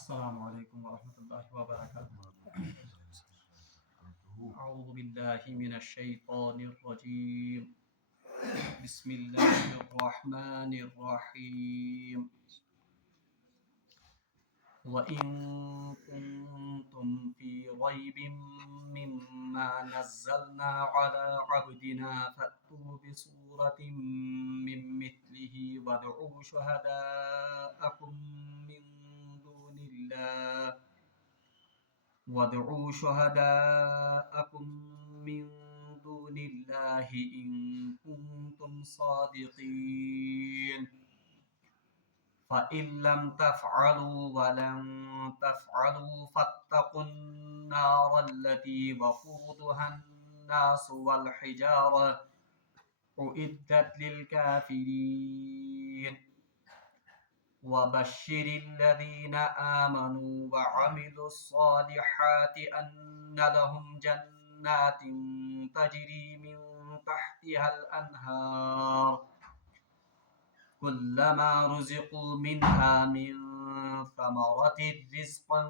السلام علیکم ورحمۃ اللہ وبرکاتہ۔ اعوذ باللہ من الشیطان الرجیم، بسم اللہ الرحمن الرحیم۔ وَإِن كُنتُمْ فِي رَيْبٍ مِّمَّا نَزَّلْنَا عَلَىٰ عَبْدِنَا فَأْتُوا بِسُورَةٍ مِّن مِّثْلِهِ وادعوا شهداءكم من دون الله إن كنتم صادقين، فإن لم تفعلوا ولن تفعلوا فاتقوا النار التي وقودها الناس والحجارة أعدت للكافرين، وبشر الذين آمنوا وعملوا الصالحات أن لهم جنات تجري من تحتها الأنهار كلما رزقوا منها من ثمرة رزقا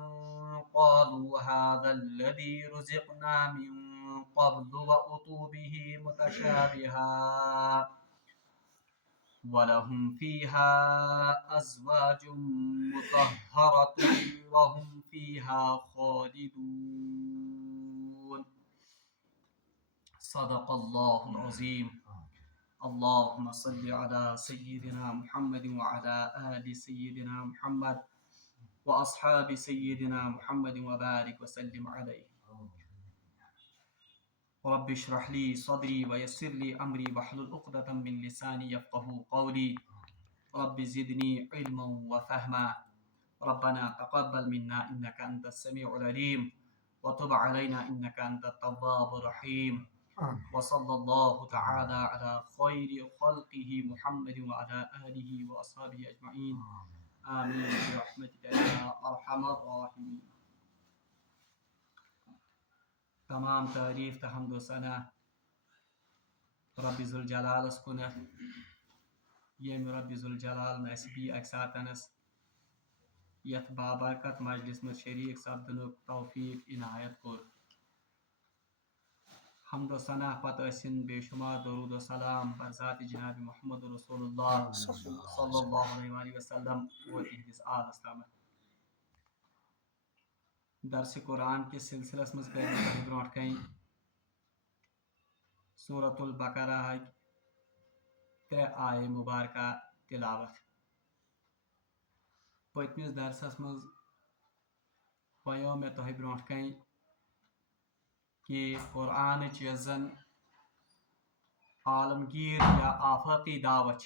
قالوا هذا الذي رزقنا من قبل وأتوا به متشابها وَلَهُمْ فِيهَا أَزْوَاجٌ مُطَهَّرَةٌ وَهُمْ فِيهَا خَالِدُونَ۔ صدق اللہ العظیم۔ اللہم صل علی سیدنا محمد وعلی آل سیدنا محمد وأصحاب سیدنا محمد وبارک وسلم علیہ۔ رب اشرح لي صدري ويسر لي أمري واحلل عقدة من لساني يفقهوا قولي، رب زدني علما وفهما، ربنا تقبل منا إنك أنت السميع العليم وتب علينا إنك أنت التواب الرحيم، وصلى الله تعالى على خير خلقه محمد وعلى آله وأصحابه أجمعين، آمين برحمتك يا أرحم الراحمين۔ تمام تعریف تو حمد و ثنا رب ذوالجلالس کنتھ، یم رب ذوالجلال نسبی اکہ ساتنس یتھ بابرکت مجلس مز شریک سپدنک توفیق عنایت کور۔ حمد و ثنا پتہ ٲسِن بے شمار درود و سلام بر ذات جناب محمد رسول اللہ صلی اللہ علیہ وسلم اور تہندس آلس تامت۔ درس قرآن کس سلسلس مز کر برونٹ کن سورۃ البقرہ ترے آیے مبارکہ تلاوت۔ پتمس درسس مز ویو میں تہ برونٹ کن کہ قرآن یس زن عالمگیر یا آفاقی دعوت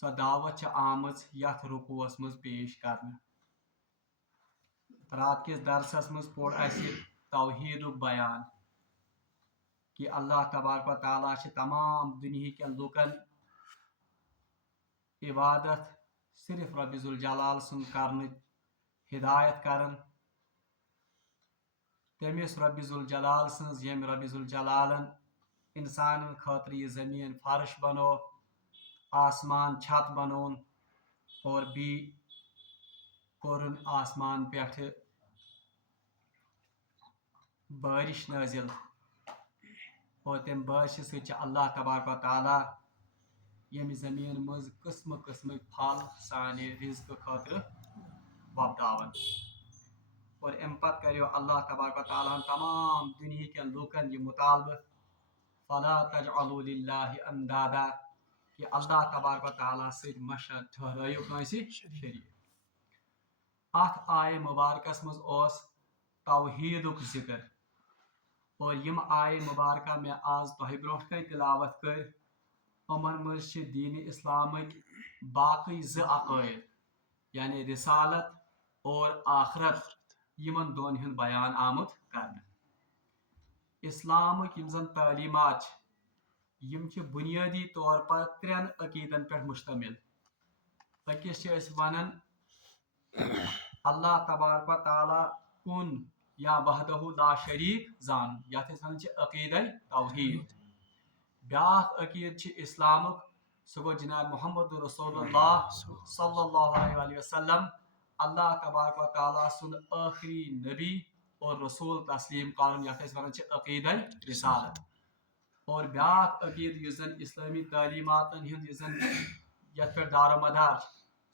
سو دعوت آمٕژ یتھ رکوعس مز پیش کرنہ۔ رات کس درسس مز پوٚر اسہِ توحیدُک بیان کہ اللہ تبارک و تعالیٰ چھ تمام دنیا کٮ۪ن لُکن عبادت صرف رب ذوالجلال سن کرنٕچ ہدایت کران۔ تٔمِس رب ذوالجلال سٕنٛز ییٚمہِ رب ذوالجلالن انسانن خٲطرٕ یہِ زمین فرش بنو، آسمان چھت بنون اور بیٚیہِ کورُن آسمان پٮ۪ٹھٕ بارش نٲزل، اور تمہِ بارشہِ سۭتۍ چھِ اللہ تبارک و تعالیٰ ییٚمہِ زمین منٛز قٕسمہٕ قٕسمٕکۍ پھل سانہِ رزقہٕ خٲطرٕ وۄپداوان۔ اور امہِ پتہٕ کریو اللہ تبارک و تعالیٰ ہن تمام دنیا کٮ۪ن لوٗکن یہِ مطالبہٕ فلا تجعلوا للہ اندادا کہ اللہ تبارک و تعالیٰ سۭتۍ مہ ٹھہرٲیِو کٲنٛسہِ شریٖک۔ اتھ آیے مبارکس منٛز اوس توحیدُک ذکر، اور یم آیے مبارکہ میں آز تۄہہِ برونٛٹھ کٔنۍ تلاوت کٔر یِمن منٛز چھِ دین اسلامٕکۍ باقٕے زٕ عقٲیِد یعنی رسالت اور آخرت یمن دۄن ہُنٛد بیان آمُت کرنہٕ۔ اسلامٕکۍ یم زن تعلیمات چھِ یم چھِ بنیٲدی طور پر ترٛٮ۪ن عقیٖدن پٮ۪ٹھ مشتمل۔ أکِس چھِ أسۍ ونان اللہ تبارک و تعالیٰ کُن یا وحدہ لا شریٖک زانُن، یتھ أسۍ ونان چھِ عقیٖدہ توحیٖد۔ بیٛاکھ عقیٖد چھِ اسلامُک، سُہ گوٚو جناب محمد رسول اللہ صلی اللہ علیہ وسلم اللہ تبارک و تعالیٰ سن آخری نبی اور رسول تسلیم کرن یتھ ونان عقیدہ رسالت اور بیاکھ عقید یس زن اسلامی تعلیماتن ہند یس زن یتھ پہ دار و مدار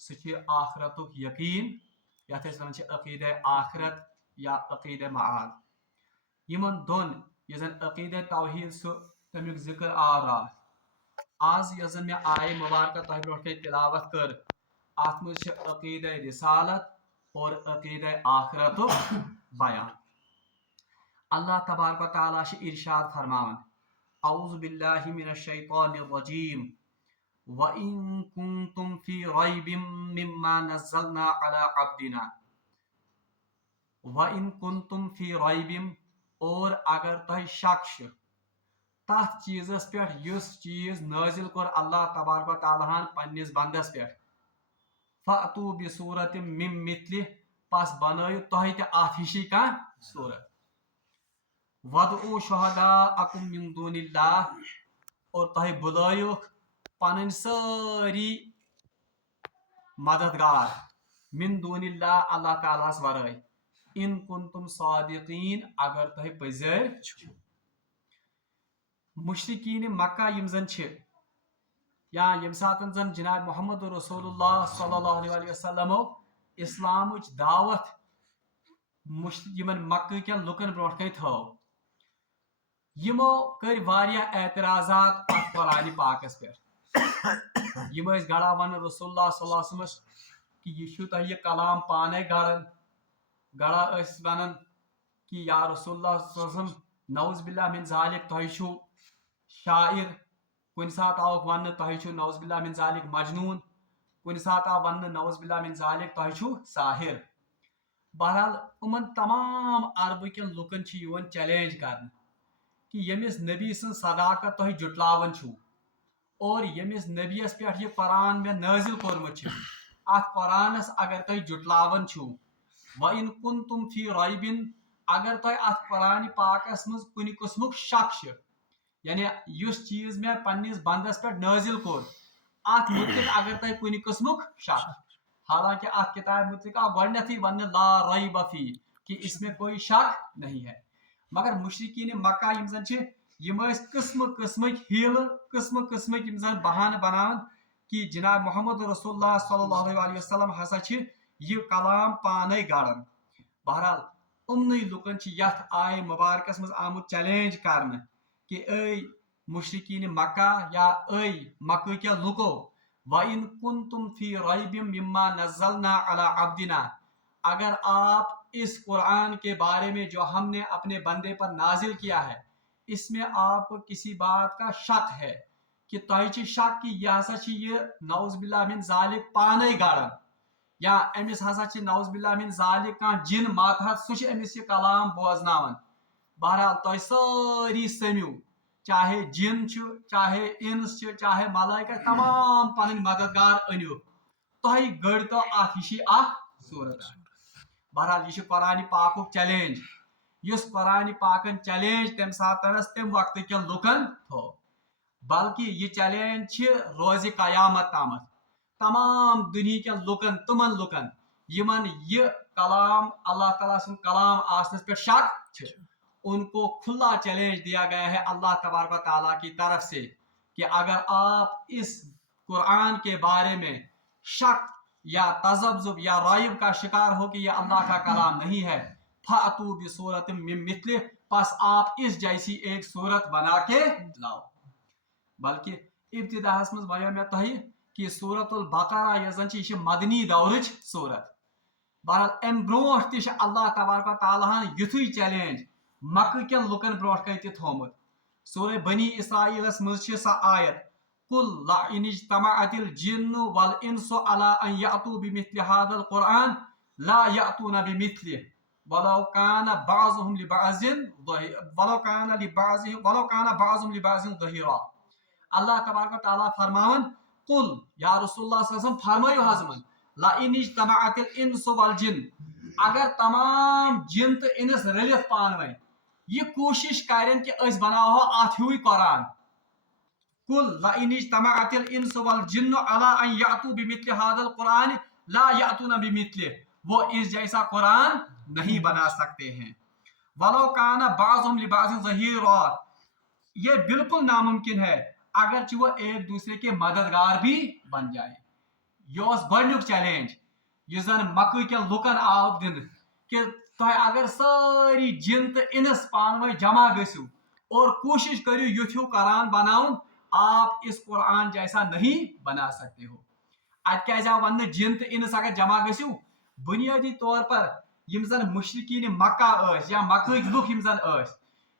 سہ آخرت یقین یتھ ونان عقیدہ آخرت یا عقیدہ معاد یمن دون یس زن عقیدہ توحید سہ تمیک ذکر آو رات آز یس زن میں آئے مبارکہ تہ برونٹ تلاوت کر ات مز عقیدہ رسالت اور عقیدہ آخرت بیان اللہ تبارک و تعالیٰ ارشاد فرمان اعوذ باللہ من الشیطان الرجیم وَإِن كُنتُمْ فِي رَيْبٍ مِّمَّا نَزَّلْنَا عَلَىٰ عَبْدِنَا وَإِن كُنتُمْ فِي رَيْبٍ اور اگر تہ شک تھ چیزس پہ یس چیز نازل کور اللہ تبارک و تعالیٰ پنس بندس پہ فَأْتُوا بِصُورَةٍ مِّن مِثْلِهِ پس بنٲیِو تۄہہِ تہِ اتھ ہِشی کانٛہہ صوٗرت وَادْعُوا شُهَدَاءَكُم مِّن دُونِ اللہِ اور تۄہہِ بُلٲیِوکھ پنٕنۍ سٲری مددگار مِن دون اللہ اللہ تعالیٰ ہس ورٲے ان کنتم صادقین اگر تۄہہِ پٔزۍ چھِو مشرقین مکہ یم زن یا یم ساتن زن جناب محمد رسول اللہ صلی اللہ علیہ وسلم اسلامچ دعوت یمن مکہ کین لکن برونٹ کن تھو یمو کر واریاہ اعتراضات ات قرآن پاکس پہ یم گڑا ون رسول اللہ صلی اللہ علیہ وسلم کہ یہ تہ یہ کلام پانے گڑا ونان کہ یا رسول اللہ صلی اللہ علیہ وسلم نعوذ باللہ من ذالک تہ شاعر کن سات آوک ون تہ نعوذ باللہ من ذالک مجنون کن سات آو ون نعوذ باللہ من ذالک تہ ساحر بہرحال امن تمام عرب کن لکن چیلنج کرنے کہ یمس نبی سن صداقت تہ جٹلاون اور یمس نبیس پہ یہ قرآن میں نازل کورمت ات قرآنس اگر تہ جٹلاون وَإِن كُنتُمْ فِي رَيْبٍ اگر تہ ات قرآن پاکس مز کن قسمک شک یعنی اس چیز میں پنس بندس پہ نازل کور ات متعلق اگر تہ کن قسمک شک حالانکہ ات کتاب متعلق آو گۄڈنیتھٕے وننہٕ لا ریب فی کہ اس میں کوئی شک نہیں ہے مگر مشرقین مکہ یم زن یم قسم قسمک ہیلہ قسم قسمک یم زن بہانہ بنان کہ جناب محمد رسول اللہ صلی اللہ علیہ وسلم ہسا یہ کلام پانے گڑان بہرحال امنی لکن یتھ آئے مبارکس مز آمت چیلنج کرنے کہ اے مشرقین مکہ یا اے مکہ کے لکو وَإِن كُنتُمْ فِي رَيْبٍ مِّمَّا نَزَّلْنَا عَلَىٰ عَبْدِنَا اگر آپ اس قرآن کے بارے میں جو ہم نے اپنے بندے پر نازل کیا ہے اس میں آپ کو کسی بات کا شک ہے کہ تہ شک کہ یہ ہسا یہ نعوذ باللہ من ذالک پانے گڑان یا امس ہسا نعوذ باللہ من ذالک کان جن ماتحت سہ امس یہ کلام بوزناون بہرحال تہ ساری سمیو چاہے جن چاہے انس چاہے ملائکہ تمام پن مددگار انو تہ گڑ تو ات ہشی صورت بہرحال یہ قرآن پاک چیلنج اس قرآن پاکن چیلنج تم ساتنس تم وقت کے لکن تھو بلکہ یہ چیلنج روز قیامت تامت تمام دنیا کے لکن تمن لکن یمن یہ کلام اللہ تعالیٰ سن کلام آسنس پہ شک ان کو کھلا چیلنج دیا گیا ہے اللہ تبارک و تعالیٰ کی طرف سے کہ اگر آپ اس قرآن کے بارے میں شک یا تذبذب یا رائب کا شکار ہو کہ یہ اللہ کا کلام نہیں ہے فَأْتُوا بِصُورَةٍ مِّن مِثْلِهِ پس آپ اس جیسی ایک صورت بنا کے لاؤ بلکہ ابتدا مز ونیو میں تہ کہ سورت البقرہ یہ زن یہ مدنی دورچ صورت بہرحال ام برونٹ تہ اللہ تبارک و تعالیٰ یتھے چیلنج مکہ کن لکن برونٹ کن تہ تھومت سورہ بنی اسرائیلس مز سا آیت قل لئن اجتمعت الجن والانس على ان يأتوا بمثل هذا القرآن لا يأتون بمثله ولو كان بعضهم لبعض ظهيرا اللہ تبارک و تعالیٰ فرمان قل یا رسول اللہ صلی اللہ علیہ وسلم فرمائیو حضمن لئن اجتمعت الانس والجن اگر تمام جن تو انس رلت پانویں یہ کوشش کریں کہ اس بناو ات ہی قرآن قل لئن اجتمعت الانس والجن على ان يأتوا بمثل هذا القرآن لا يأتون بمثله وہ اس جیسا قرآن نہیں بنا سکتے ہیں. ولو کان بعضهم لبعض ظہیرا، یہ بالکل ناممکن ہے اگرچہ وہ ایک دوسرے کے مددگار بھی بن جائے. یہ گۄڈنیُک چیلنج یُس زن مکہ کٮ۪ن لُکن آو دِنہٕ کہ تۄہہِ اگر سٲری جن تو انس پانہٕ ؤنۍ جمع گٔژھِو اور کوشش کریو یُتھ ہیو قرآن بناؤن، آپ اس قرآن جیسا نہیں بنا سکتے ہو. ات کیازِ آو وننہٕ جن تو انس اگر جمع گٔژھِو؟ بنیادی طور پر یم زن مشرقین مکہ ٲسۍ یا مکہٕکۍ لُکھ یم زن ٲسۍ،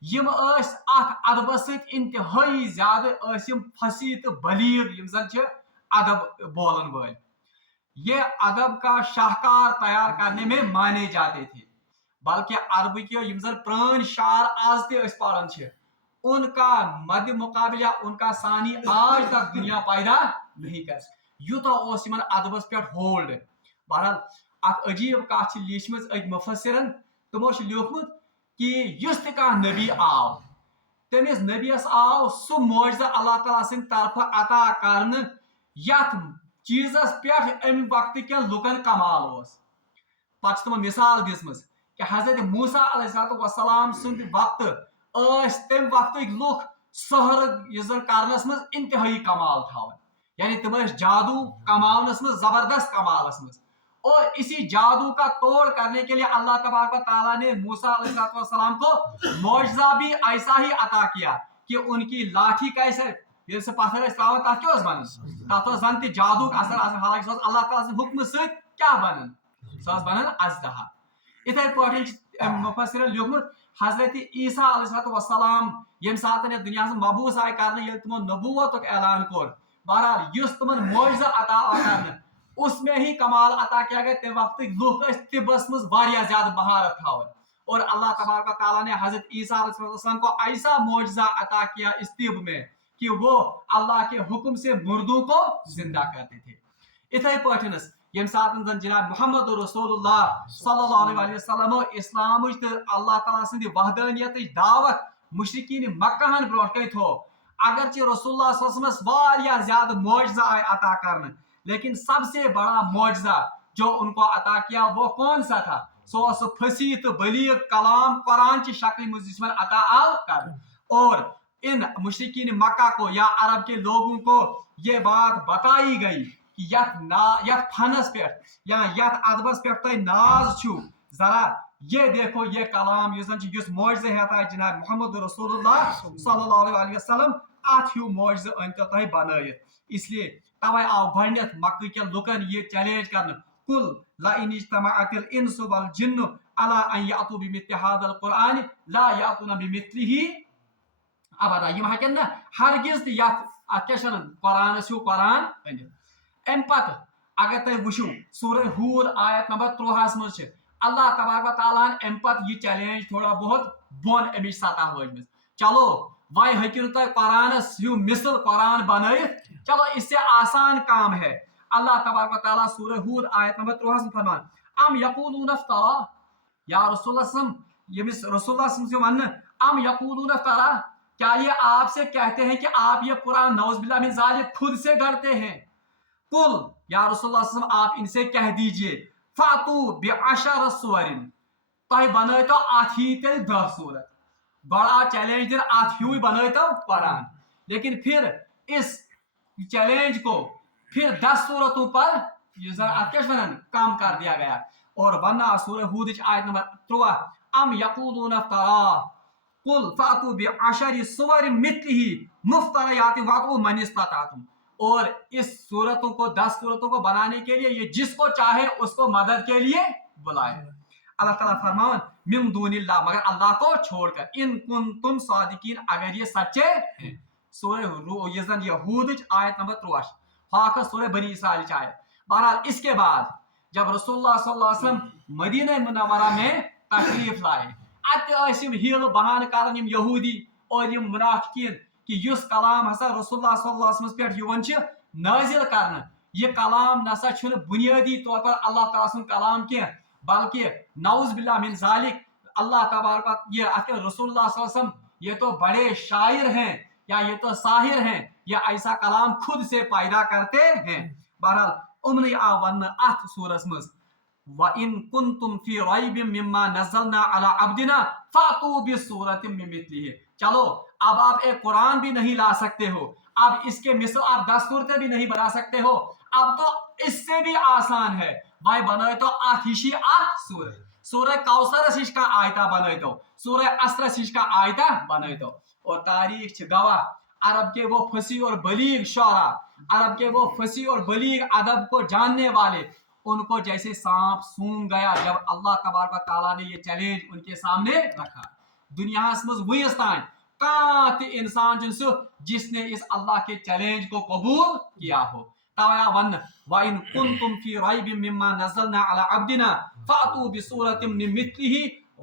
یم ٲسۍ اتھ ادبس سۭتۍ انتہٲئی زیادٕ ٲسۍ یم فصیح تہٕ بلیغ یم زن چھِ ادب بولن وٲلۍ. یہ ادب کا شاہکار تیار کرنے میں مانے جاتے تھے. بلکہ عربی کے یم زن پرٲنۍ شعر آز تہِ أسۍ پران چھِ، ان کا مد مقابل یا ان کا ثانی آج تک دنیا پیدا نہیں کر سکی. یوتاہ اوس یمن ادبس پٮ۪ٹھ ہولڈ. بہرحال اکھ عجیب کتھ چھِ لیچھمٕژ أکۍ مفسرن، تمو چھُ لیوکھمُت کہ یُس تہِ کانٛہہ نبی آو تٔمِس نبیس آو سُہ معجزہ اللہ تعالیٰ سٕنٛدِ طرفہٕ عطا کرنہٕ یتھ چیزس پٮ۪ٹھ امہِ وقتہٕ کٮ۪ن لُکن کمال اوس. پتہٕ چھِ تمو مثال دِژمٕژ کہ حضرت موسیٰ علیہ السلام سُنٛد وقتہٕ ٲسۍ تمہِ وقتٕکۍ لُکھ سحر یُس زن کرنس منٛز انتہٲئی کمال تھاوان. یعنی تم ٲسۍ جادو کماونس منٛز زبردست کمالس منٛز. اور اسی جادو کا توڑ کرنے کے لیے اللہ تبارک و تعالیٰ نے موسیٰ علیہ السلام کو معجزہ بھی ایسا ہی عطا کیا کہ ان کی لاٹھی کیسے ییٚلہِ سُہ پتھر ٲسۍ تراوان تتھ کیٛاہ اوس بنان؟ تتھ اوس زن تہِ جادوُک اثر آسان، حالانکہ سُہ اوس اللہ تعالیٰ سٕنٛدِ حُکمہٕ سۭتۍ کیٛاہ بنان؟ سُہ اوس بنان اژدہا. یِتھے پٲٹھۍ چھُ مُفسِرن لیوکھمُت حضرت عیسیٰ علیہ السلام ییٚمہِ ساتہٕ یتھ دُنیاہس منٛز مبعوث آیہِ کرنہٕ، ییٚلہِ تِمو نبوتُک اعلان کوٚر، بہرحال یُس تِمن معجزہ عطا آو کرنہٕ اس میں ہی کمال عطا کیا گیا. تمہِ وقتٕکۍ لُکھ ٲسۍ طبس منٛز واریاہ زیادٕ مہارت تھاوان اور اللہ تبارک و تعالیٰ نے حضرت عیسیٰ علیہ السلام کو ایسا معجزہ عطا کیا اس طب میں کہ وہ اللہ کے حکم سے مردوں کو زندہ کرتے تھے. اتھے پٲٹھۍ یم ساتن زن جناب محمد رسول اللہ صلی اللہ علیہ وسلم اسلامچ تو اللہ تعالیٰ سند وحدانیت دعوت مشرقین مکہ ہن برونٹ کن تھو. اگرچہ رسول اللہ صلی اللہ علیہ وسلم واریاہ زیادہ معجزہ آئے عطا کرنے، لیکن سب سے بڑا معجزہ جو ان کو عطا کیا وہ کون سا تھا؟ سو فصیح تو بلیغ کلام قرآن کی شکل میں جس میں عطا آو کر. اور ان مشرقین مکہ کو یا عرب کے لوگوں کو یہ بات بتائی گئی کہ یت فنس پہ یا یت ادبس پہ تہ ناز چھو، ذرا یہ دیکھو یہ کلام اس معجزہ ہے جناب محمد رسول اللہ صلی اللہ علیہ وسلم ات ہیو معجزہ انتو تہ بنائت. اس لیے توے آو گۄڈنیتھ مکہ کے لکن یہ چیلنج کرنا، کل لئن اجتمعت الانس والجن على ان یاتوا بمثل هذا القرآن لا یاتون بمثله ابدا. یم ہکن نا ہرگز تہ یت ات کیا چھن قرآنس ہیو قرآن أنِتھ. ام پتہ اگر تہ وچھو سورہ ہود آیت نمبر 13 مز اللہ تبارک و تعالیٰ ام پتہ یہ چیلنج تھوڑا بہت بون امچ سطح وجمت. چلو وی ہیکو تہ قرآنس ہیو مثل قرآن بنائت، چلو اس سے آسان کام ہے. اللہ تبارک و تعالیٰ سورہ ہود آیت نمبر 13 میں فرمان ام یقولون افترا، یا رسول اللہ صلی اللہ علیہ وسلم یمس رسول اللہ صلی اللہ علیہ وسلم ام یقولون افترا، کیا یہ آپ سے کہتے ہیں کہ آپ یہ قرآن نعوذ باللہ من ذالک خود سے گھڑتے ہیں؟ قل، یا رسول اللہ صلی اللہ علیہ وسلم آپ ان سے کہہ دیجئے فاتو بعشر سور، تہ بنائیتو ات ہی تیل 10 سورت. بڑا چیلنج دن ات ہی بنائیتو قرآن، لیکن پھر اس چیلنج کو پھر 10 صورتوں پر کم کر دیا گیا. اور ورنہ سورہ ہود آیت نمبر 13 ام یقولون افترا قل فاتو بعشر سور مثلہ مفتریات وادعوا من استطعتم. اور اس صورتوں کو 10 صورتوں کو بنانے کے لیے یہ جس کو چاہے اس کو مدد کے لیے بلائے. اللہ تعالیٰ فرمان من دون اللہ، مگر اللہ کو چھوڑ کر، ان کنتم صادقین اگر یہ سچے ہیں. سورہ ہود آیت نمبر 13 ہاکھ سورہ بنی اسرائیل آیت. بہرحال اس کے بعد جب رسول اللہ صلی اللہ علیہ وسلم مدینہ منورہ میں تشریف لائے، ات ہیل بہان کرن یم یہودی اور یم منافقین کہ یس کلام ہسا رسول اللہ صلی اللہ علیہ وسلم پہ یوان نازل کرنا، یہ کلام نسا چھُنہٕ بنیادی طور پر اللہ تعالیٰ سن کلام کی، بلکہ نعوذ باللہ من ذالک اللہ تبارک یہ رسول اللہ صلی اللہ علیہ وسلم یہ تو بڑے شاعر ہیں یا یہ تو ساحر ہیں، یہ ایسا کلام خود سے پیدا کرتے ہیں. بہرحال امن آو ون ات سورس مز وَإِن كُنتُم فِي رَيْبٍ مِّمَّا نَزَّلْنَا عَلَىٰ عَبْدِنَا فَأْتُوا بِسُورَةٍ مِّن مِّثْلِهِ. چلو اب آپ ایک قرآن بھی نہیں لا سکتے ہو، اب اس کے مثل آپ 10 صورتیں بھی نہیں بنا سکتے ہو، اب تو اس سے بھی آسان ہے بھائی، بنائے تو ہشی سورہ، سورہ کوثر ہش کا آیتہ بنائے تو، سورہ عصر ہش کا آیتہ بنائے تو. اور تاریخ گواہ عرب کے وہ فصیح اور بلیغ شعرا، عرب کے وہ فصیح اور بلیغ ادب کو جاننے والے، ان کو جیسے سانپ سونگ گیا جب اللہ تبارک و تعالیٰ نے یہ چیلنج ان کے سامنے رکھا. دنیا مز ویس تان کان تہ انسان چھ سہ جس نے اس اللہ کے چیلنج کو قبول کیا ہو. تویا ون وَإِن كُنتُم فِي رَيْبٍ مِّمَّا نَزَّلْنَا عَلَىٰ عَبْدِنَا فَأْتُوا بِسُورَةٍ مِّن مِّثْلِهِ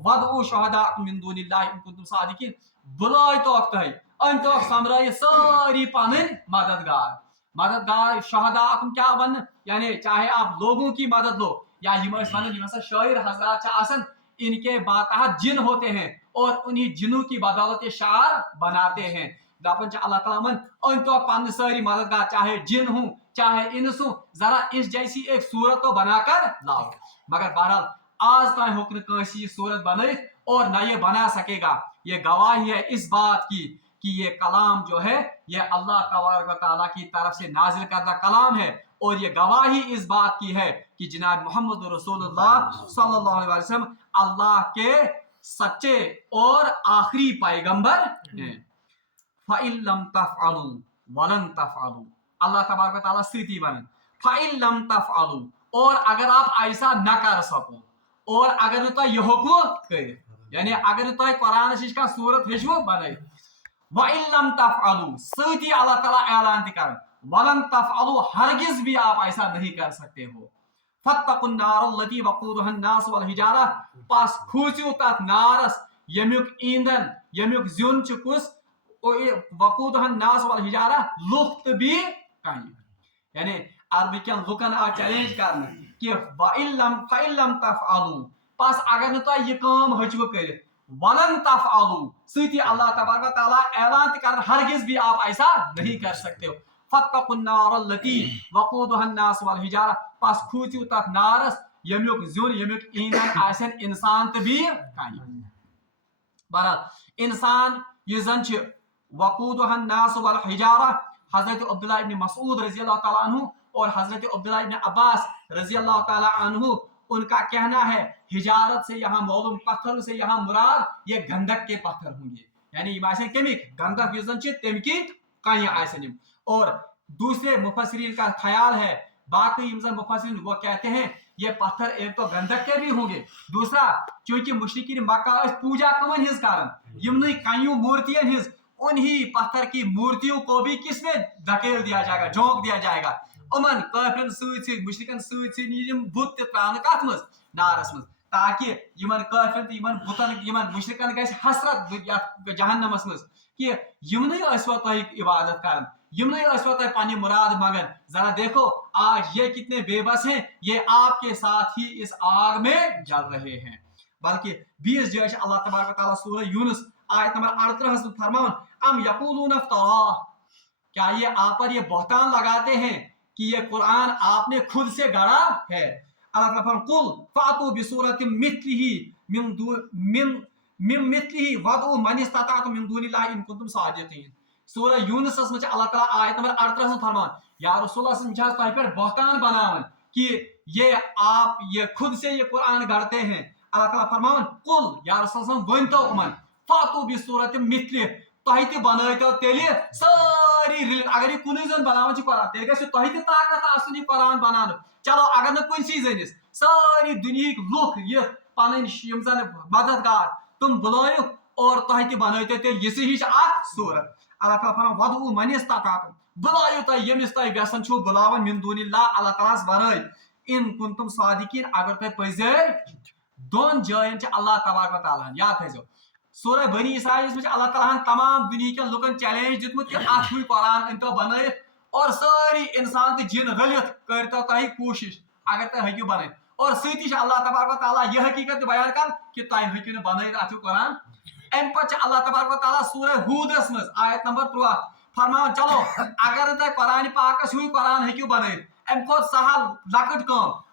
وَادْعُوا شُهَدَاءَكُم مِّن دُونِ اللَّهِ إِن كُنتُم صَادِقِينَ. بلائے تو تہ ان تو سمرائے ساری پنن مددگار، مددگار شہداءکم کیا ون، یعنی چاہے آپ لوگوں کی مدد لو یا ون شاعر حضرات آسن، ان کے باتحت جن ہوتے ہیں اور انہی جنوں کی بدولت شعر بناتے ہیں. دپن اللہ تعالیٰ من ان تو پن ساری مددگار، چاہے جن ہوں چاہے انس ہوں، ذرا اس جیسی ایک صورت تو بنا کر لاؤ. مگر بہرحال آج تائیں ہوں کنسی یہ صورت بنائت اور نہ یہ بنا سکے گا. یہ گواہی ہے اس بات کی کہ یہ کلام جو ہے یہ اللہ تبارک و تعالیٰ کی طرف سے نازل کردہ کلام ہے، اور یہ گواہی اس بات کی ہے کہ جناب محمد رسول اللہ صلی اللہ علیہ وسلم اللہ کے سچے اور آخری پیغمبر ہیں. فَإِن لَمْ تَفْعَلُوا وَلَن تَفْعَلُوا. اللہ تبارک و تعالیٰ سیتی بنن فَإِن لَمْ تَفْعَلُوا، اور اگر آپ ایسا نہ کر سکو، اور اگر تو یہ حکم کرے، یعنی اگر تو قرآن شش کا صورت ہشو بنائے، وَإِن لَمْ تَفْعَلُوا سیتی اللہ تعالیٰ اعلان تھی کرن وَلَن تَفْعَلُوا ہرگز بھی آپ ایسا نہیں کر سکتے ہو. فَاتَّقُوا النَّارَ الَّتِي وَقُودُهَا النَّاسُ وَالْحِجَارَةُ پس کھوژِو تتھ نارس یمیُک ایندھن یمیُک زیُن چھُ کُس، وقودها الناس والحجارہ لوگ بھی کہیں. یعنی عربی کین لکن آ چیلنج کرنا کہ فَإِن لَمْ تَفْعَلُوا پس اگر نہ تُہۍ یہ کام ہیٚچھوٕ کٔرِتھ، وَلَن تَفْعَلُوا سۭتی اللہ تبارک و تعالیٰ اعلان تہِ کرن ہرگز بھی آپ ایسا نہیں کر سکتے ہو. فَاتَّقُوا النَّارَ الَّتِي وَقُودُهَا النَّاسُ وَالْحِجَارَةُ پس کھوژِو تتھ نارس یمیُک زیُن یمیُک ایندھن آسن انسان تہٕ بیٚیہِ کَنہِ. بہرحال انسان یہ زن چھ وقودها الناس والحجارہ، حضرت عبداللہ ابن مسعود رضی اللہ تعالیٰ عنہ اور حضرت عبداللہ ابن عباس رضی اللہ تعالیٰ عنہ ان کا کہنا ہے حجارت سے یہاں معلوم پتھر سے یہاں مراد یہ گندک کے پتھر ہوں گے، یعنی یہ آسن کمک گندک یہ زن چھ تم کی کہیں آسن. اور دوسرے مفسرین کا خیال ہے، باقی مفسرین وہ کہتے ہیں یہ پتھر ایک تو گندک کے بھی ہوں گے، دوسرا چونکہ مشرکین مکہ اس پوجا کمن ہز کرن یمنی کنیوں مورتین ہز، انہی پتھر کی مورتیوں کو بھی کس میں دھکیل دیا جائے گا، جھونک دیا جائے گا. امن کافرن ست مشرکن ست بت تران کت مز نارس مز، تاکہ یمن کافرن تو یمن بتن یمن مشرکن گژھِ حسرت جہنمس مز کہ یمنی ٲسوا تُہۍ عبادت کرن، یمنی ٲسوا تُہۍ پننہِ مراد منگن. ذرا دیکھو آج یہ کتنے بے بس ہیں، یہ آپ کے ساتھ ہی اس آگ میں جل رہے ہیں. بلکہ 20 جائے اللہ تبارک و تعالیٰ سورہ یونس آیت نمبر 38 میں فرماون ام یقولون افتراہ، کیا یہ آپ پر یہ بہتان لگاتے ہیں کہ یہ قرآن آپ نے خود سے گڑا ہے. اللہ تعالیٰ فرماتا قل فاتوا بسورۃ من مثلہ وادعوا من استطعتم من دون اللہ ان کنتم صادقین. سورہ یونس میں اللہ تعالیٰ آیت نمبر 38 میں فرمان یا رسول اللہ صلی اللہ علیہ وسلم پر بہتان بناون کہ یہ آپ یہ خود سے یہ قرآن گڑھتے ہیں. اللہ تعالیٰ فرمان قل یا رسول اللہ صلی اللہ علیہ وسلم ونتو امن فاتوا بسورۃ مثلہ تۄہہِ تہِ بنٲیتو تیٚلہِ سٲری رِلِتھ، اگر یہ کُنُے زوٚن بناوان چھِ قرآن تیٚلہِ گژھِ تۄہہِ تہِ طاقت آسُن یہ قرآن بناونُک. چلو اگر نہٕ کُنسی زٔنِس سٲری دُنہِکۍ لُکھ یِتھ پنٕنۍ یِم زن مددگار تِم بُلٲیِکھ اور تۄہہِ تہِ بنٲیتو تیٚلہِ یِژھٕ ہِش اکھ صوٗرت. اللہ تعالیٰ فرمان وَدعوٗ مَنِ اسْتَطَعْتُم بُلٲیِو تُہۍ ییٚمِس تُہۍ یژھان چھِو بُلاوان مِن دوٗنِ اللہِ اللہ تعالیٰ ہس ورٲے اِن کُنتُم صادقیٖن اگر تُہۍ پٔزۍ دون جائن چھ اللہ تبارک و تعالیٰ یاد تھٲیزیو. سورہ بنی اسرائیل میں اللہ تعالیٰ تمام دنیا کے لکن چیلنج دیتمت کہ اتھ ہوئی قرآن انتو بنائت اور ساری انسان تے جن رلت کرتو تہی کوشش اگر تہ ہیکو بنائت. اور سیتی چھ اللہ تبارک و تعالیٰ یہ حقیقت بیان کر کہ تہ ہیکو نہ بنائت اتھ قرآن. ام پتہ اللہ تبارک و تعالیٰ سورہ ہودس مز آیت نمبر 3 فرمان چلو اگر تہ قرآن پاکس ہوئی قرآن ہیکو بنائت ام کھوت سہل لکٹ کام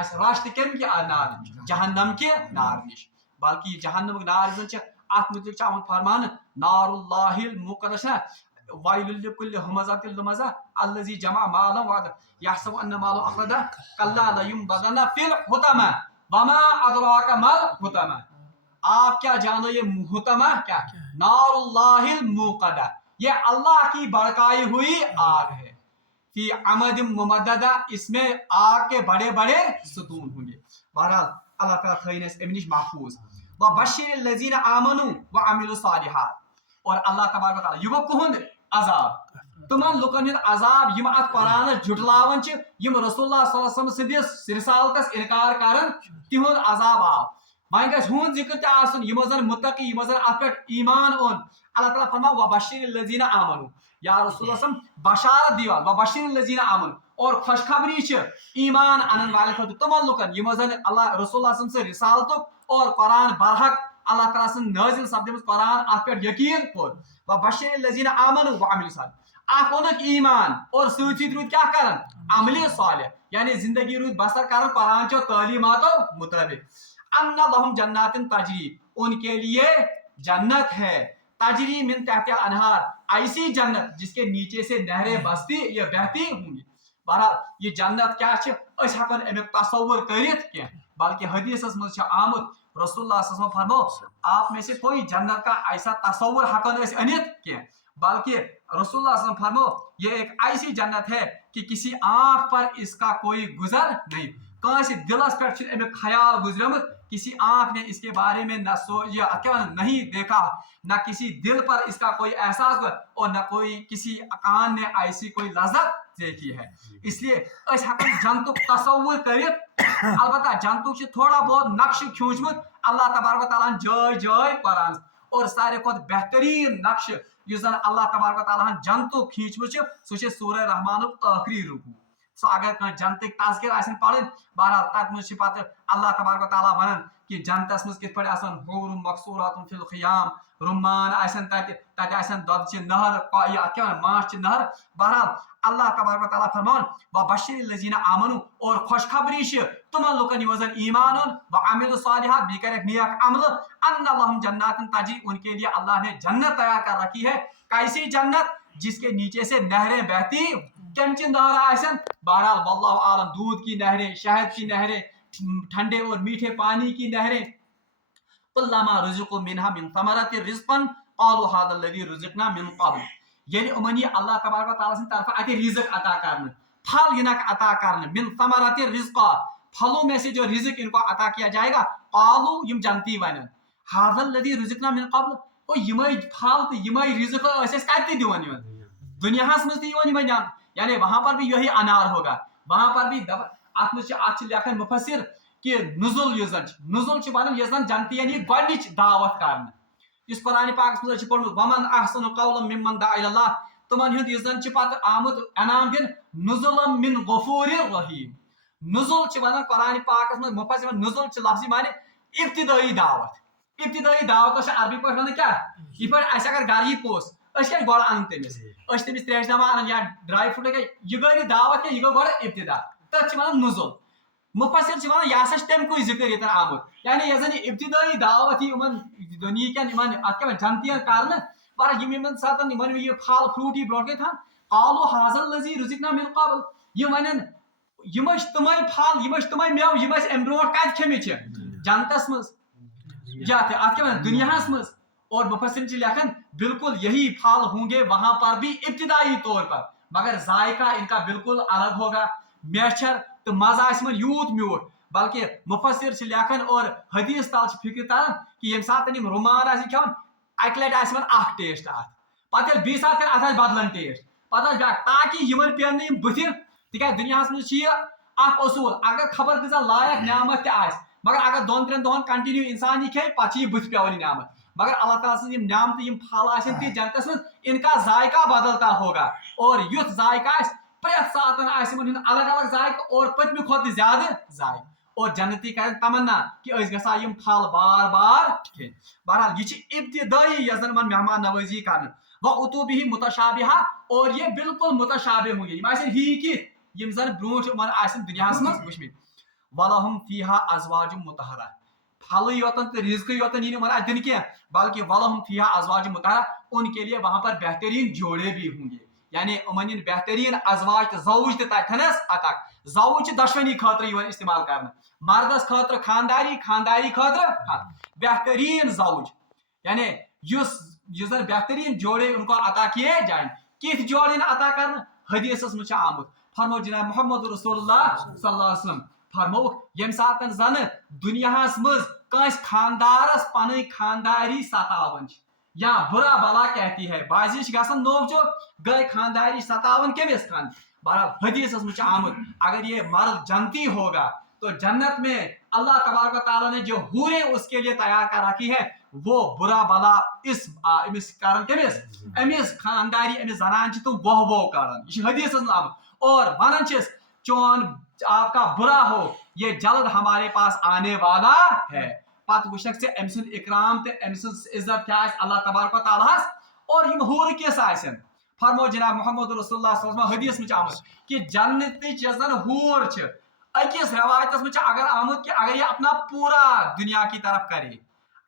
اس رشت کم کہ نار جہنم کہ نار نش بلکہ یہ جہنم نار زن ات متعلق آمت فرمان نار اللہ المقدس ویل لکل ہمزۃ لمزہ الذی جمع مالا وعدہ یحسب ان مالہ اخلدہ کلا لینبذن فی الحطمہ وما ادراک ما الحطمہ. آپ کیا جانو یہ حطمہ کیا نار اللہ الموقدہ یہ اللہ کی بڑکائی ہوئی آگ ہے. فی عمد ممددہ اس میں آگ کے بڑے بڑے ستون ہوں گے. بہرحال اللہ تعالیٰ تھائن اس امنش محفوظ. وبشر الذین آمنوا وعملوا الصالحات اور اللہ تبارک و تعالیٰ یہ کہند عذاب تمن لکن ہند عذاب یم ات قرآن جھٹلاون یم رسول اللہ صلی اللہ علیہ وسلم سندس رسالتس انکار کرن تہند عذاب آو. وۄنۍ گژھِ ہُہُنٛد ذکر تہِ آسُن یِمو زن متقی یِمو زن اتھ پٮ۪ٹھ ایمان اوٚن. اللہ تعالیٰ فرماو وبشر الذین آمنوا یا رسول اللہ وسلم بشارت دیوا وبشر الذین آمنوا اور خوشخبری ایمان انن والے خاطر تمن لکن یِمو زن اللہ رسول اللہ سے رسالتک اور قرآن برحق اللہ تعالیٰ سن نازل سپدمت قرآن ات پٮ۪ٹھ یقین کوٚر. وبشر الذین آمنوا وعملوا الصالحات اکھ اونُکھ ایمان اور سۭتۍ سۭتۍ روٗدۍ کیٛاہ کران عملِ صالح یعنی زندگی روٗدۍ بسر کران قرآن چو تعلیماتو مطابق. ان لہم جنات تجری ان کے لیے جنت ہے تجری من تحت الانہار ایسی جنت جس کے نیچے سے نہریں بستی یا بہتی ہوں گی. بہرحال یہ جنت کیا اس ہکن امیک تصور کرت کی بلکہ حدیث مز آمت رسول اللہ صلی اللہ علیہ وسلم فرمو آپ میں سے کوئی جنت کا ایسا تصور ہکن انت کی بلکہ رسول اللہ صلی اللہ علیہ وسلم فرمو یہ ایک ایسی جنت ہے کہ کسی آنکھ پر اس کا کوئی گزر نہیں. کانسی دلس پہ امیک خیال گزرمت کسی آنکھ نے اس کے بارے میں نہ سوچا کیا نہیں دیکھا نہ کسی دل پر اس کا کوئی احساس ہوا اور نہ کوئی کسی کان نے ایسی کوئی لذت دیکھی ہے. اس لیے اس ہکن جنتک تصور کرت البتہ جنتک تھوڑا بہت نقش کھینچمت اللہ تبارک و تعالیٰ جائے جائے قرآن اور سارے کھت بہترین نقش اس زن اللہ تبارک و تعالیٰ جنتک کھینچمت سہ سورہ رحمان آخری رکوع. سو اگر کھانا جنتک تذکر آسن پڑھن بہرحال تک مجھ پتہ اللہ تبارک و تعالیٰ ونان کہ جنتس مز کت پہ آسان حور مقصورات فی الخیام رمان آسن تت آسن دۄدٕ چہِ نہر کیا ماچھ چہِ نہر. بہرحال اللہ تبارک و تعالیٰ فرمان وبشر الذین آمنوا اور خوشخبری تمن لکن یمو زن ایمان اون وعملوا الصالحات بھی کرک نیک عمل ان لہم جنات تجری ان کے لیے اللہ نے جنت تیار کر رکھی ہے. کیسی جنت جس کے نیچے سے نہریں بہتی کم چن نہر آسن. بہرحال واللہ عالم دودھ کی نہریں شہد کی نہریں ٹھنڈے اور میٹھے پانی کی نہریں. کلما رزقوا منها من ثمرات رزقا قالوا هذا الذي رزقنا من قبل یعنی عموماً یہ اللہ تبارک و تعالیٰ سن طرف اتہ رزق عطا کرنے پھل ینک عطا کرنے من ثمرات رزقا پھلوں میں سے جو رزق ان کو عطا کیا جائے گا قالوا یم جنتی ونن هذا الذي رزقنا من قبل او یمے پھل تو یمے رزق اس کتہ دیوان دنیا مز تہ یعنی وہاں پر بھی یہی انار ہوگا وہاں پر بھی ات لکھن مفسر کہ نزل نزل ونان یس زن جنتی یعنی گۄڈنِچ دعوت کرنے اس قرآن پاک مجھ پڑھمت ومن احسن قولا ممن دعا الی اللہ تمن ہند یس زن پتہ آمت انعام دن نزلا من غفور رحیم. نزل ونان قرآن پاک مجھ مفسر نزل لفظی معنی ابتدائی دعوت عربی پہ ونان کیا یہ پہ اس اگر گھر یہ پوس اس کیا گوڑ ان تمس تریش دما ان یا ڈرائی فروٹ یہ گئی دعوت یہ گو گوڑ ابتدا تک ونان نزل. مفسر ونان یہ ہسا تم کوئی ذکر یتن آمت یعنی یہ زن ابتدائی دعوت ان دنیا ات کیا جنتین کرنے پر یم ساتن یہ پھل فروٹ یہ برو تھان قالوا هذا الذي رزقنا من قبل یہ ونن یم تمے پھل یم تمے میو یم ام برو کت کھمت جنتس مز یا ات کیا دنیا مز. اور مفسر لکھن بالکل یہی پھل ہوں گے وہاں پر بھی ابتدائی طور پر مگر ذائقہ ان کا بالکل الگ ہوگا میچھر تو مزہ آسمن یوت میوٹ. بلکہ مفسر لکھن اور حدیث تال فکر تران کہ یم سات رمان کھان اکہ لٹہ آسمن اخ ٹیسٹ ات پتہ بیس سات ات بدلن ٹیسٹ پتہ بیاکھ تاکہ یمن پین نہ بتھ تکیاز دنیا مز اخ اصول اگر خبر کۭژاہ لائق نعمت تہ آس مگر اگر دون ترین دہن کنٹینیو انسان یہ کھے پتہ یہ بتھ پیوان نعمت مگر اللہ تعالیٰ سن نعمت یم پھل آسن تہ جنتس مز ان کا ذائقہ بدلتا ہوگا اور یُتھ ذائقہ آس پریت ساتن آسن الگ الگ ذائقہ اور پتمہ کھت زیادہ ذائقہ اور جنتی کرن تمنا کہ اس گژھا یم پھل بار بار کھین. بہرحال یہ ابتدائی یس زن مہمان نوازی کرن واتوا به متشابہہ اور یہ بالکل متشابہ ہوں گے یم آسن ہی کی یم زن برونٹ من آسن دنیا مز وچھمت. وَلَهُمْ فِيهَا أَزْوَاجٌ مُطَهَّرَةٌ پھل یوتن تو رزق یوتن یہ مرا دن کیا بلکہ وَلَهُمْ فِيهَا أَزْوَاجٌ مُطَهَّرَةٌ ان کے لیے وہاں پر بہترین جوڑے بھی ہوں گے یعنی امن بہترین ازواج زوج تتنس اتک زوج دشونی خاطر یوان استعمال کرنا مردس خاطر خانداری خانداری خاطر بہترین زوج یعنی زن بہترین جوڑے ان کو عطا کیے جائیں کت جوڑے عطا کرنا حدیث مجھ آمد فرمو جناب محمد رسول اللہ صلی اللہ علیہ وسلم فرمو یم ساتن زن دنیا مز کنس خاندارس پن خانداری ستاون یا برا بلا کہتی ہے بازی گھن نوک چوک گئے خانداری ستاون کمس خان بہرحال حدیث مجھ آمد اگر یہ مرد جنتی ہوگا تو جنت میں اللہ تبارک و تعالیٰ نے جو حوریں اس کے لیے تیار کر رکھی ہے وہ برا بلا امس کرن کمس امس خانداری امس زنان تم وہ کرن یہ حدیث آمد اور ونان چون آپ کا برا ہو یہ جلد ہمارے پاس آنے والا ہے پتہ وچھنک سے ام سند اکرام تو ام سند عزت کیا اللہ تبارک و تعالیٰ اور یم حور کس آسن فرمو جناب محمد رسول اللہ صلی اللہ علیہ وسلم حدیث میں آمد کہ جنت زن حور اکس روایتس میں اگر آمد کہ اگر یہ اپنا پورا دنیا کی طرف کرے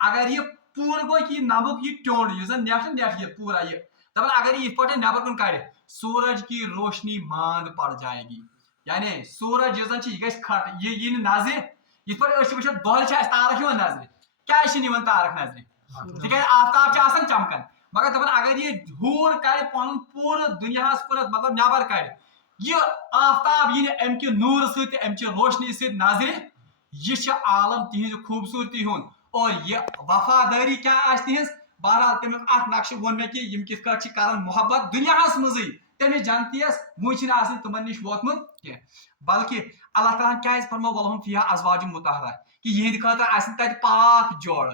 اگر یہ پور گو کہ نمک یہ ٹونڈ یہ نیٹ یہ پورا یہ دپان اگر یہ پٹے نبر کن کڑ سورج کی روشنی ماند پڑ جائے گی یعنی سورج یہ گھس کھٹ یہ نظر یہ پہ دہل تارک نظر کیا تارک نظر تک آفتاب چمکان مگر دپان اگر یہ حور کڑ پن پور دنیا کن مطلب نبر کڑ یہ آفتاب ام کہ نور ست ام چہ روشنی ست نظر یہ عالم تہذ خوبصورتی ہند اور یہ وفاداری کیا تہذ بہرحال تمیک اخ نقشہ ون مے کہ یم کت کٹ کران محبت دنیا مزے تمس جنتیس وچن آسن تمن نش ووتمت کی بلکہ اللہ تعالیٰ کیا فرمو وَلَهُمْ فِيهَا أَزْوَاجٌ مُطَهَّرَةٌ کہ یہند خاطر آسن تت پاک جوڑ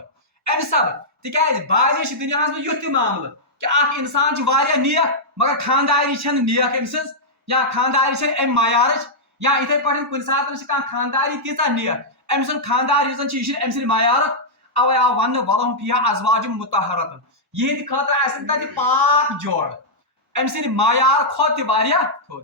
ام سب تکیاز بعض دنیا میں یُتھ معاملہ کہ اخ انسان واریاہ نیک مگر خانداری چھن نیک ام سز یا خانداری چھن ام معیارچ یا اتھے پٹھن کن ساتن کان خانداری تیژا نیک ام سن خاندار یہ ام سن معیارک اوے آو ون وَلَهُمْ فِيهَا أَزْوَاجٌ مُطَهَّرَةٌ یہند خاطر آسن تت پاک جوڑ ام سن معیار کھوت واریاہ تھوڑ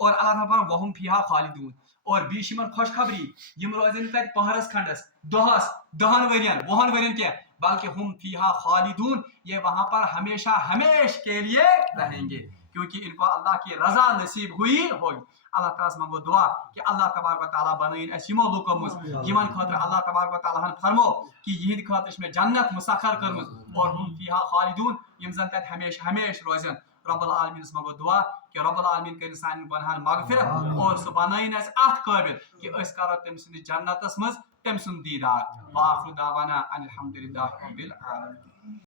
اور اللہ تعالیٰ وَهُمْ فِيهَا خالدون اور بیش یمن خوشخبری یم روزن تت پہرس کھنڈس دہس 10 ورین 20 ورین کی بلکہ ہم فیہا خالدون یہ وہاں پر ہمیشہ ہمیش کے لیے رہیں گے کیونکہ ان کو اللہ کی رضا نصیب ہوئی ہوگی اللہ تعالیٰ سے منگو دعا کہ اللہ تبارک و تعالیٰ بنائیں اس یمو لوکو مز یمن خاطر اللہ تبارک و تعالیٰ فرمو کہ یہند خاطر میں جنت مسخر کرمت اور ہم فیہا خالدون یم زن تت ہمیش ہمیش روزن رب العالمین منگو دعا کہ رب العالمین کر سان گناہن مغفرت اور سہ بنائیں اس ات قابل کہ اس کرو تم سند جنتس مز تم سند دیدار واخر دعوانا ان الحمد للہ رب العالمین.